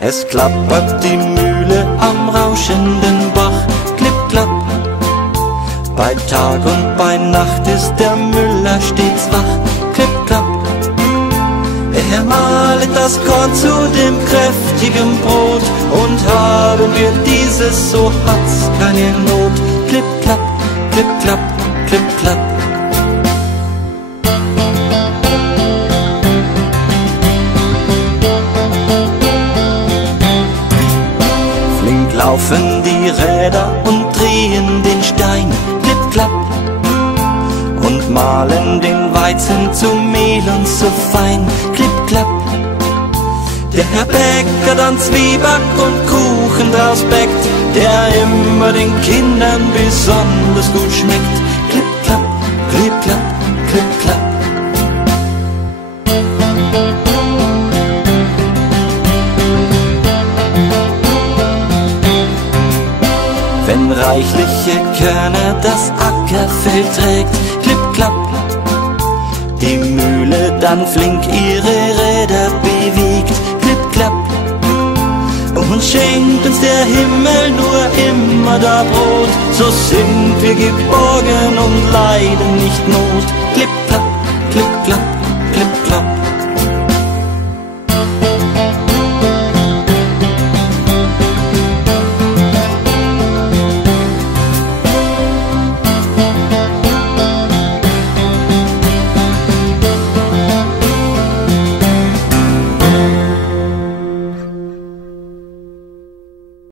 Es klappert die Mühle am rauschenden Bach, klipp, klapp. Bei Tag und bei Nacht ist der Müller stets wach, klipp, klapp. Er mahlet das Korn zu dem kräftigen Brot, und haben wir dieses, so hat's keine Not. Klipp, klapp, klipp, klapp, klipp, klapp. Flink laufen die Räder und drehen den Stein, klipp, klapp, und mahlen den Weizen zu Mehl und so fein, klipp, klapp. Der Herr Bäcker dann Zwieback und Kuchen draus bäckt, der immer den Kindern besonders gut schmeckt. Klipp, klapp, klipp, klapp, klipp, klapp. Wenn reichliche Körner das Ackerfeld trägt, klipp, klapp, die Mühle dann flink ihre Räder bewegt, klipp, klapp, und schenkt uns der Himmel nur immer da Brot, so sind wir geborgen und leiden nicht Not. Klipp, klapp, klipp, klapp.